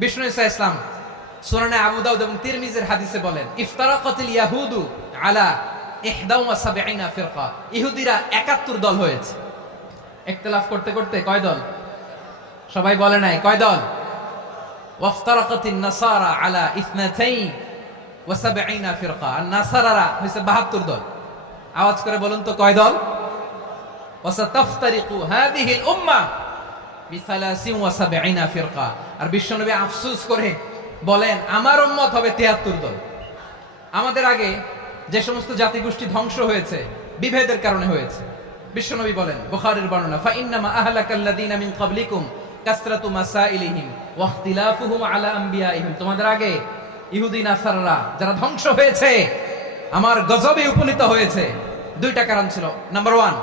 বিষ্ণু ইসা ইসলাম সুনানে আবু দাউদ এবং তিরমিজের হাদিসে বলেন, ইফতারাকাতিল ইয়াহুদু আলা ইহদাউ ওয়া সাবঈনা ফিরকা। ইহুদিরা 71 দল হয়েছে। ইখতিলাফ করতে করতে কয় দল? সবাই বলে নাই, কয় দল? ওয়াফতারাকাতিন নাসারা আলা ইসনাতাইন ওয়া সাবঈনা ফিরকা। আর নাসারারা হইছে 72 দল। আওয়াজ করে বলুন তো কয় দল? ওয়াসাতাফতারিকু হাদিহিল উম্মাহ আফসোস করে বলেন, আমার উম্মত হবে 73 দল আমাদের আগে যে সমস্ত জাতিগোষ্ঠী ধ্বংস হয়েছে, বিভেদের কারণে হয়েছে। বিশ্বনবী বলেন বর্ণনা আলা তোমাদের আগে যারা ধ্বংস হয়েছে, আমার গজবে উপনীত হয়েছে। দুইটা কারণ ছিল। নাম্বার ওয়ান,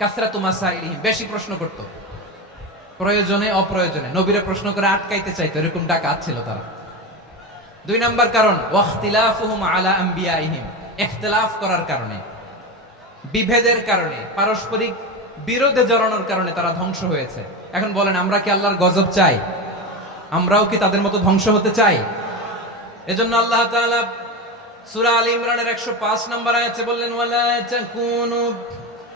কাসরাতু মাসাইলিহিম, বেশি প্রশ্ন করত। প্রয়োজনে, অপ্রয়োজনে। নবীরা প্রশ্ন করে আটকাইতে চাইতো, এরকম ডাকাত ছিল তারা। দুই নাম্বার কারণ আলা করার কারণে, বিভেদের কারণে, পারস্পরিক বিরোধে জড়ানোর কারণে তারা ধ্বংস হয়েছে। এখন বলেন, আমরা কি আল্লাহর গজব চাই? আমরাও কি তাদের মতো ধ্বংস হতে চাই? এজন্য আল্লাহ তাআলা সূরা আলী ইমরানের 105 নম্বর আয়াতে বললেন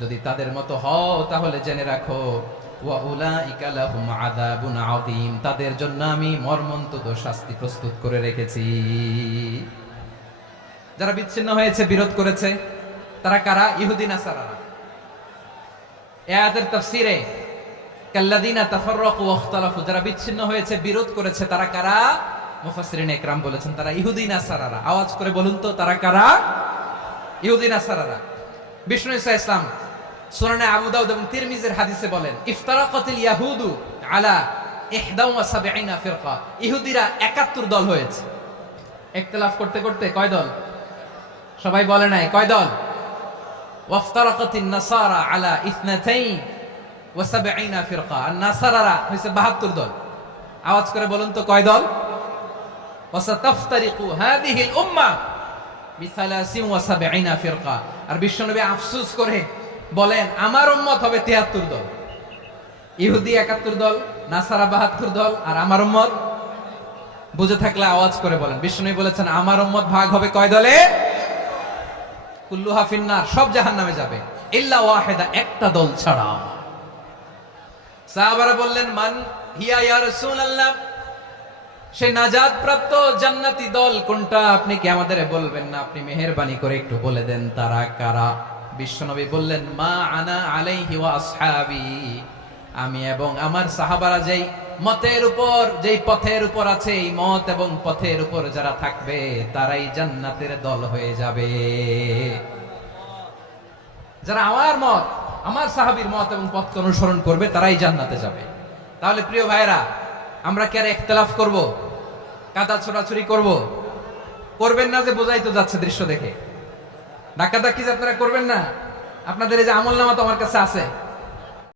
যদি তাদের মতো হও, তাহলে জেনে রাখো তাদের জন্য আমি মর্মন্তুদ শাস্তি প্রস্তুত করে রেখেছি। যারা বিচ্ছিন্ন হয়েছে, বিরোধ করেছে, তারা কারা? ইহুদি নাসারারা। এ আয়াতের তাফসীরে যারা বিচ্ছিন্ন হয়েছে, বিরোধ করেছে, তারা কারা? একরাম বলেছেন, তারা ইহুদি নাসারারা। আওয়াজ করে বলুন তো, তারা কারা? বিষ্ণু সুনানে আবু দাউদ এবং তিরমিজের হাদিসে বলেন, ইফতারাকাতিল ইয়াহুদু আলা ইহদাউ ওয়া সাবঈনা ফিরকা। ইহুদিরা 71 দল হয়েছে। ইখতিলাফ করতে করতে কয় দল? সবাই বলে নাই, কয় দল? ওয়াফতারাকাতিন নাসারা আলা ইসনাতাইন ওয়া সাবঈনা ফিরকা। আর নাসারারা হইছে 72 দল। আওয়াজ করে বলুন তো, কয় দল? ওয়াসাতাফতারিকু হাদিহিল উম্মাহ বিসালাসিন ওয়া সাবঈনা ফিরকা। আর বিশ্বনবী আফসোস করে বলেন, আমার উম্মত হবে 73 দল। ইহুদি 71 দল, নাসারা 72 দল, আর আমার উম্মত? বুঝে থাকলে আওয়াজ করে বলেন। বিষ্ণু বলেছেন, আমার উম্মত ভাগ হবে কয় দলে? সব জাহান্নামে যাবে। ইল্লা ওয়াহিদা, একটা দল সাহাবারা বললেন, মান হিয়া ইয়া রাসূলুল্লাহ? সে নাজাত প্রাপ্ত জান্নাতি দল কোনটা? আপনি কি আমাদের বলবেন না? আপনি মেহেরবানি করে একটু বলে দেন, তারা কারা? বিশ্বনবী বললেন, মা আনা আলাইহি ওয়া আসহাবি। আমি এবং আমার সাহাবারা যেই মতের উপর, যেই পথের উপর আছে, এই মত এবং পথের উপর যারা থাকবে, তারাই জান্নাতের দল হয়ে যাবে। যারা আমার মত, আমার সাহাবীর মত এবং পথকে অনুসরণ করবে, তারাই জান্নাতে যাবে। তাহলে প্রিয় ভাইরা আমরা কি আর একতলাফ করব? কাদা ছোড়াছুরি করব? করবেন না যে বোঝাই তো যাচ্ছে দৃশ্য দেখে। যে আপনারা করবেন না আপনাদের এই যে আমল নামা তো আমার কাছে আছে।